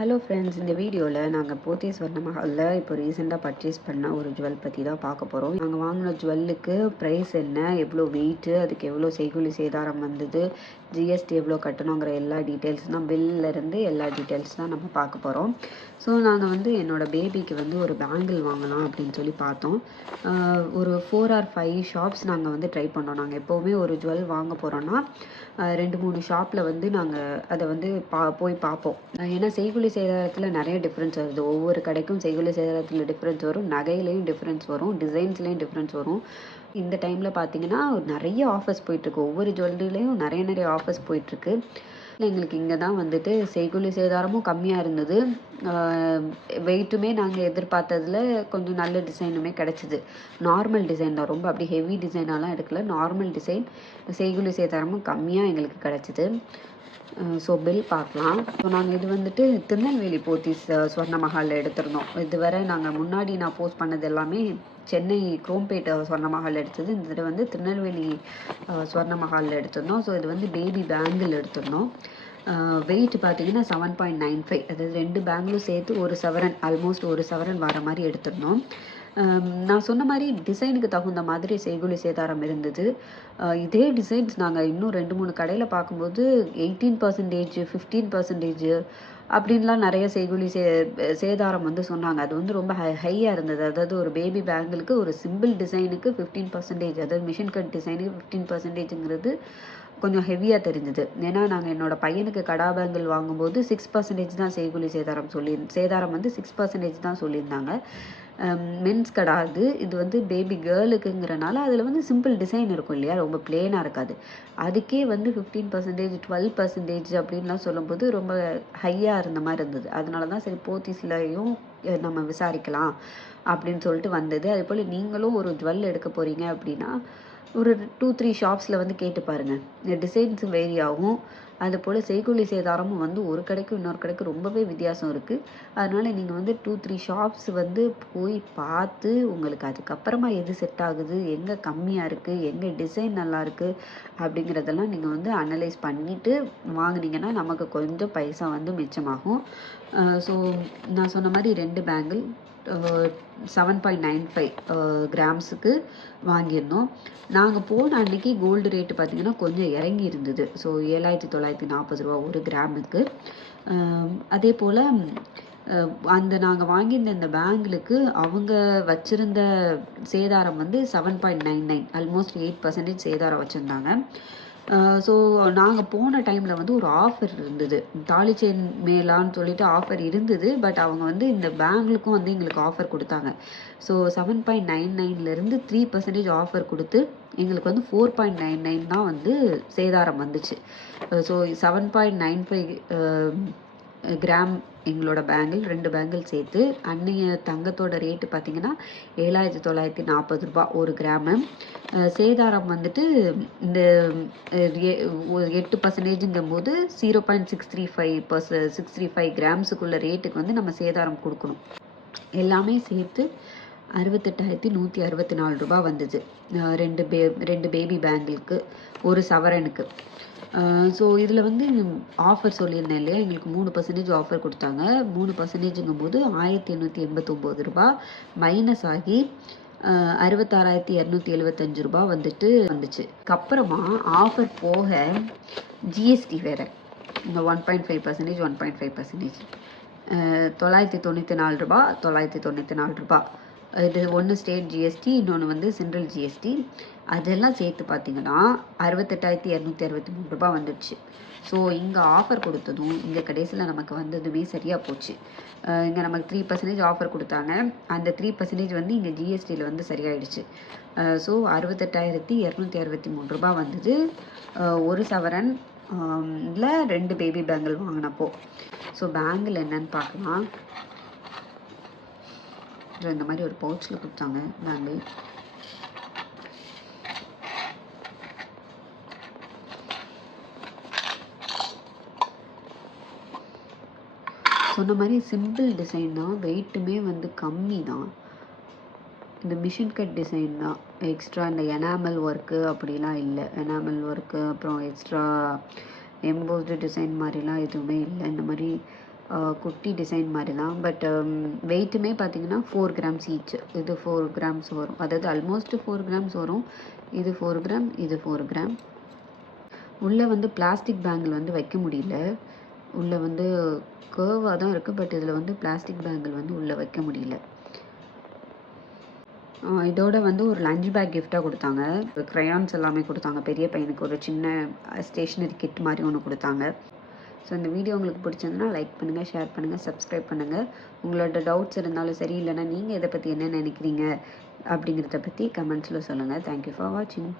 Hello friends, இந்த வீடியோவில் நாங்கள் போத்தீஸ் ஸ்வர்ண மஹாலில் இப்போ ரீசெண்டாக பர்ச்சேஸ் பண்ண ஒரு ஜுவல் பற்றி தான் பார்க்க போகிறோம். நாங்கள் வாங்கின ஜுவல்லுக்கு ப்ரைஸ் என்ன, எவ்வளோ வெயிட்டு, அதுக்கு எவ்வளோ செய்கூலி சேதாரம் வந்தது, ஜிஎஸ்டி எவ்வளோ கட்டணுங்கிற எல்லா டீட்டெயில்ஸ் தான், பில்லிருந்து எல்லா டீட்டெயில்ஸ் தான் நம்ம பார்க்க போகிறோம். ஸோ நாங்கள் என்னோடய பேபிக்கு ஒரு பேங்கிள் வாங்கலாம் அப்படின்னு சொல்லி பார்த்தோம். ஒரு 4 or 5 ஷாப்ஸ் நாங்கள் ட்ரை பண்ணோம். நாங்கள் எப்போவுமே ஒரு ஜுவல் வாங்க போகிறோன்னா 2-3 ஷாப்பில் நாங்கள் அதை போய் பார்ப்போம். ஏன்னா செய்கூலி சேதாரத்தில் நிறைய டிஃப்ரென்ஸ் வருது. ஒவ்வொரு கடைக்கும் செய்கூலி சேதாரத்தில் டிஃப்ரென்ஸ் வரும், நகையிலையும் டிஃப்ரென்ஸ் வரும், டிசைன்ஸ்லேயும் டிஃப்ரென்ஸ் வரும். இந்த டைமில் பார்த்தீங்கன்னா நிறைய ஆஃபர்ஸ் போயிட்டுருக்கு. ஒவ்வொரு ஜுவல்லரிலையும் நிறைய ஆஃபர்ஸ் போயிட்டுருக்கு. எங்களுக்கு இங்கே தான் செய்கூலி சேதாரமும் கம்மியாக இருந்தது. வெயிட்டுமே நாங்கள் எதிர்பார்த்ததில் கொஞ்சம் நல்ல டிசைனுமே கிடச்சிது. நார்மல் டிசைன் தான், ரொம்ப அப்படி ஹெவி டிசைனாலாம் எடுக்கல. நார்மல் டிசைன், செய்கூலி சேதாரமும் கம்மியாக எங்களுக்கு கிடச்சிது. ஸோ பில் பார்க்கலாம். ஸோ நாங்கள் இது திருநெல்வேலி போத்தீஸ் ஸ்வர்ண மஹாலில் எடுத்திருந்தோம். இதுவரை நாங்கள் முன்னாடி நான் போஸ்ட் பண்ணது எல்லாமே சென்னை குரோம்பேட் ஸ்வர்ண மஹால் எடுத்தது. இந்த தடவை திருநெல்வேலி ஸ்வர்ண மஹாலில் எடுத்திருந்தோம். ஸோ இது பேபி பேங்கிள் எடுத்திருந்தோம். வெயிட் பார்த்தீங்கன்னா 7.95, அதாவது 2 பேங்கிளும் சேர்த்து 1 சவரன், ஆல்மோஸ்ட் 1 சவரன் வர மாதிரி எடுத்திருந்தோம். நான் சொன்ன மாதிரி டிசைனுக்கு தகுந்த மாதிரி செய்கூலி சேதாரம் இருந்தது. இதே டிசைன்ஸ் நாங்கள் இன்னும் 2-3 கடையில் பார்க்கும்போது 18%, 15% அப்படின்லாம் நிறைய செய்கூலி சேதாரம் சொன்னாங்க. அது ரொம்ப ஹையாக இருந்தது. அதாவது ஒரு பேபி பேங்கிளுக்கு ஒரு சிம்பிள் டிசைனுக்கு 15%, அதாவது மிஷின் கட் டிசைனுக்கு 15%ங்கிறது கொஞ்சம் ஹெவியாக தெரிஞ்சுது. ஏன்னா நாங்கள் என்னோடய பையனுக்கு கடா பேங்கிள் வாங்கும்போது 6% தான் செய்கூலி சேதாரம் 6% தான் சொல்லியிருந்தாங்க. மென்ஸ் கடா இது பேபி கேர்ளுக்குங்கிறனால அதில் சிம்பிள் டிசைன் இருக்கும் இல்லையா, ரொம்ப பிளேனாக இருக்காது. அதுக்கே 15%, 12% அப்படின்லாம் சொல்லும்போது ரொம்ப ஹையாக இருந்த மாதிரி இருந்தது. அதனால தான் சரி போத்தீஸ்லையும் நம்ம விசாரிக்கலாம் அப்படின்னு சொல்லிட்டு வந்தது. அதே போல் நீங்களும் ஒரு ஜுவல் எடுக்க போகிறீங்க அப்படின்னா ஒரு 2-3 ஷாப்ஸில் கேட்டு பாருங்கள். டிசைன்ஸ் வேரி ஆகும். அதுபோல் செய்கூலி சேதாரமும் ஒரு கடைக்கும் இன்னொரு கடைக்கும் ரொம்பவே வித்தியாசம் இருக்குது. அதனால் நீங்கள் 2-3 ஷாப்ஸ் போய் பார்த்து உங்களுக்கு அதுக்கப்புறமா எது செட் ஆகுது, எங்கே கம்மியாக இருக்குது, எங்கே டிசைன் நல்லாயிருக்கு அப்படிங்கிறதெல்லாம் நீங்கள் அனலைஸ் பண்ணிவிட்டு வாங்கினீங்கன்னா நமக்கு கொஞ்சம் பைசா மிச்சமாகும். ஸோ நான் சொன்ன மாதிரி 2 பேங்கிள் 7.95 கிராம்ஸுக்கு வாங்கியிருந்தோம். நாங்கள் போன அன்றைக்கி கோல்டு ரேட்டு பார்த்திங்கன்னா கொஞ்சம் இறங்கி இருந்தது. ஸோ 7,940 ரூபா 1 கிராமுக்கு. அதே போல் நாங்கள் வாங்கியிருந்த இந்த பேங்கிளுக்கு அவங்க வச்சுருந்த சேதாரம் 7.99, ஆல்மோஸ்ட் 8% சேதாரம் வச்சுருந்தாங்க. ஸோ நாங்கள் போன டைமில் ஒரு ஆஃபர் இருந்தது. தாலி செயின் மேலான்னு சொல்லிட்டு ஆஃபர் இருந்தது. பட் அவங்க இந்த பேங்குக்கும் எங்களுக்கு ஆஃபர் கொடுத்தாங்க. ஸோ 7.99லேருந்து 3% ஆஃபர் கொடுத்து எங்களுக்கு 4.99 தான் சேதாரம் வந்துச்சு. ஸோ 7.95 கிராம் எங்களோட பேங்கிள், 2 பேங்கிள் சேர்த்து அன்னைய தங்கத்தோட ரேட்டு பார்த்திங்கன்னா 7,940 ரூபா 1 கிராமு. சேதாரம் இந்த 8%ங்கும் போது 0.635 கிராம்ஸுக்குள்ள ரேட்டுக்கு நம்ம சேதாரம் கொடுக்கணும். எல்லாமே சேர்த்து 68,164 ரூபா வந்தது. 2 பேபி பேங்கிளுக்கு 1 சவரனுக்கு. ஸோ இதில் ஆஃபர் சொல்லியிருந்தேன் இல்லையா, எங்களுக்கு 3% ஆஃபர் கொடுத்தாங்க. 3%ங்கும் போது 1,889 ரூபா மைனஸ் ஆகி 66,275 ரூபா வந்துச்சு. அதுக்கப்புறமா ஆஃபர் போக ஜிஎஸ்டி வேறு இந்த 1.5%, 1.5%, 994 ரூபா 994 ரூபா. இது ஒன்று ஸ்டேட் ஜிஎஸ்டி, இன்னொன்று சென்ட்ரல் ஜிஎஸ்டி. அதெல்லாம் சேர்த்து பார்த்திங்கன்னா 68,263 ரூபா வந்துடுச்சு. ஸோ இங்கே ஆஃபர் கொடுத்ததும் இங்கே கடைசியில் நமக்கு வந்ததுமே சரியாக போச்சு. இங்கே நமக்கு 3% ஆஃபர் கொடுத்தாங்க. அந்த 3% இங்கே ஜிஎஸ்டியில் சரியாயிடுச்சு. ஸோ 68,263 ரூபா வந்தது 1 சவரன் இல்லை 2 பேபி பேங்கிள் வாங்கினப்போ. ஸோ பேங்கிள் என்னன்னு பார்க்கலாம். இந்த மாதிரி ஒரு பவுச்சில் கொடுத்தாங்க பேங்கிள். சொன்ன மாதிரி சிம்பிள் டிசைன் தான், வெயிட்டுமே கம்மி தான். இந்த மிஷின் கட் டிசைன் தான், எக்ஸ்ட்ரா இந்த எனாமல் ஒர்க்கு அப்படிலாம் இல்லை. எனாமல் ஒர்க்கு அப்புறம் எக்ஸ்ட்ரா எம்போஸ்டு டிசைன் மாதிரிலாம் எதுவுமே இல்லை. இந்த மாதிரி குட்டி டிசைன் மாதிரி தான். பட் வெயிட்டுமே பார்த்தீங்கன்னா 4 கிராம்ஸ் ஈச். இது 4 கிராம்ஸ் வரும், அதாவது ஆல்மோஸ்ட் 4 கிராம்ஸ் வரும். இது 4 கிராம், இது 4 கிராம். உள்ளே வந்து பிளாஸ்டிக் பேங்கிள் வந்து வைக்க முடியல. உள்ளே வந்து கர்வாக தான் இருக்குது, பட் இதில் வந்து பிளாஸ்டிக் பேங்கிள் வந்து உள்ளே வைக்க முடியல. இதோட வந்து ஒரு லஞ்ச் பேக் கிஃப்டாக கொடுத்தாங்க. க்ரையான்ஸ் எல்லாமே கொடுத்தாங்க. பெரிய பையனுக்கு ஒரு சின்ன ஸ்டேஷ்னரி கிட் மாதிரி ஒன்று கொடுத்தாங்க. ஸோ இந்த வீடியோ உங்களுக்கு பிடிச்சிருந்ததுன்னா லைக் பண்ணுங்கள், ஷேர் பண்ணுங்கள், சப்ஸ்கிரைப் பண்ணுங்கள். உங்களோட டவுட்ஸ் இருந்தாலும் சரி, இல்லைனா நீங்கள் இதை பற்றி என்ன நினைக்கிறீங்க அப்படிங்கிறத பற்றி கமெண்ட்ஸில் சொல்லுங்கள். தேங்க்யூ ஃபார் வாட்சிங்.